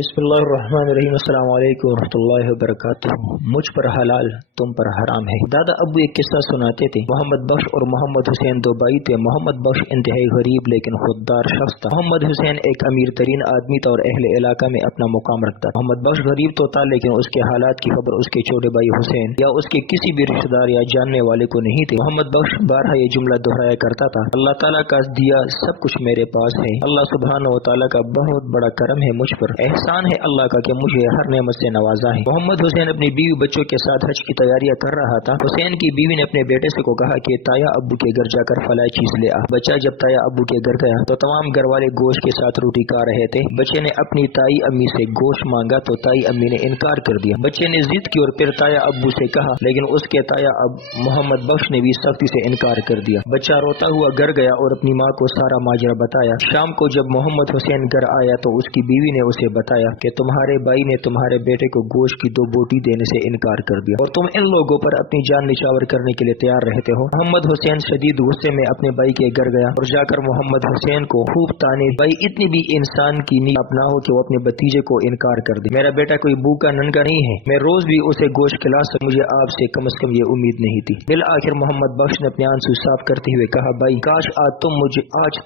बिस्मिल्लाहिर्रहमानिर्रहीम। अस्सलाम वालेकुम वरहमतुल्लाहि वबरकातुह। मुझ पर हलाल तुम पर हराम है। दादा अब्बू एक किस्सा सुनाते थे। मोहम्मद बख्श और मोहम्मद हुसैन दो भाई थे। मोहम्मद बख्श इंतहाई गरीब लेकिन खुददार शख्स था। मोहम्मद हुसैन एक अमीर तरीन आदमी था और अहले इलाका में अपना मुकाम रखता था। मोहम्मद बख्श गरीब तो था लेकिन उसके हालात की खबर उसके छोटे भाई हुसैन या उसके किसी भी रिश्तेदार या जानने वाले को नहीं थी। मोहम्मद बख्श बारहा ये जुमला दोहराया करता था, अल्लाह ताला का दिया सब कुछ मेरे पास है। अल्लाह सुब्हानहू व तआला का बहुत बड़ा करम है मुझ पर, एहसान है अल्लाह का कि मुझे हर नेमत से नवाजा है। मोहम्मद हुसैन अपनी बीवी बच्चों के साथ हज की तैयारियां कर रहा था। हुसैन की बीवी ने अपने बेटे से को कहा कि ताया अब्बू के घर जाकर फलाई चीज ले आ। बच्चा जब ताया अब्बू के घर गया तो तमाम घर वाले गोश्त के साथ रोटी खा रहे थे। बच्चे ने अपनी ताई अम्मी से गोश्त मांगा तो ताई अम्मी ने इनकार कर दिया। बच्चे ने जिद की और फिर ताया अब्बू से कहा, लेकिन उसके ताया अब मोहम्मद बख्श ने भी सख्ती से इनकार कर दिया। बच्चा रोता हुआ घर गया और अपनी माँ को सारा माजरा बताया। शाम को जब मोहम्मद हुसैन घर आया तो उसकी बीवी ने उसे बताया कि तुम्हारे भाई ने तुम्हारे बेटे को गोश्त की 2 बोटी देने से इनकार कर दिया और तुम इन लोगों पर अपनी जान निछावर करने के लिए तैयार रहते हो। मोहम्मद हुसैन शदीद गुस्से में अपने भाई के घर गया और जाकर मोहम्मद हुसैन को खूब ताने, भाई इतनी भी इंसान की नीयत अपना हो कि वो अपने भतीजे को इनकार कर दे। मेरा बेटा कोई भूखा नंगा नहीं है, मैं रोज भी उसे गोश्त खिला सकूं, मुझे आपसे कम से कम ये उम्मीद नहीं थी। बिल आखिर मोहम्मद बख्श ने अपने आंसू साफ करते हुए कहा, भाई काश आज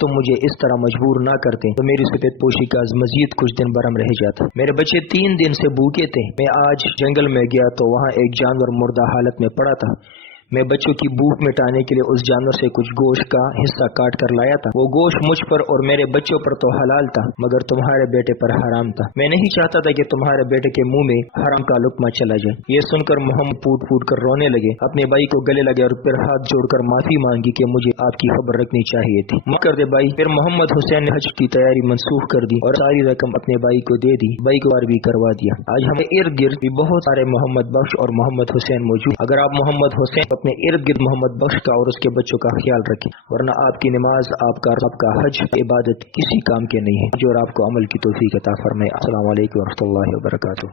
तुम मुझे इस तरह मजबूर ना करते तो मेरी सफेद पोशी का मजीद कुछ दिन बरम रह जाता। मेरे बच्चे 3 दिन से भूखे थे। मैं आज जंगल में गया तो वहाँ एक जानवर मुर्दा हालत में पड़ा था। मैं बच्चों की भूख मिटाने के लिए उस जानवर से कुछ गोश्त का हिस्सा काट कर लाया था। वो गोश्त मुझ पर और मेरे बच्चों पर तो हलाल था मगर तुम्हारे बेटे पर हराम था। मैं नहीं चाहता था कि तुम्हारे बेटे के मुंह में हराम का लुक्मा चला जाए। ये सुनकर मोहम्मद फूट फूट कर रोने लगे, अपने भाई को गले लगे और फिर हाथ जोड़कर माफी मांगी कि मुझे आपकी खबर रखनी चाहिए थी, माफ कर दे भाई। फिर मोहम्मद हुसैन ने हज की तैयारी मनसूख कर दी और सारी रकम अपने भाई को दे दी। भाई को भी करवा दिया। आज हमें इर्द गिर्द भी बहुत सारे मोहम्मद बख्श और मोहम्मद हुसैन मौजूद। अगर आप मोहम्मद हुसैन अपने इर्द गिर्द मोहम्मद बख्श का और उसके बच्चों का ख्याल रखें, वरना आपकी नमाज, आपका हज, इबादत किसी काम के नहीं है जो आपको अमल की तौफीक अता फरमाए। अस्सलाम वालेकुम व रहमतुल्लाहि व बरकातुहू।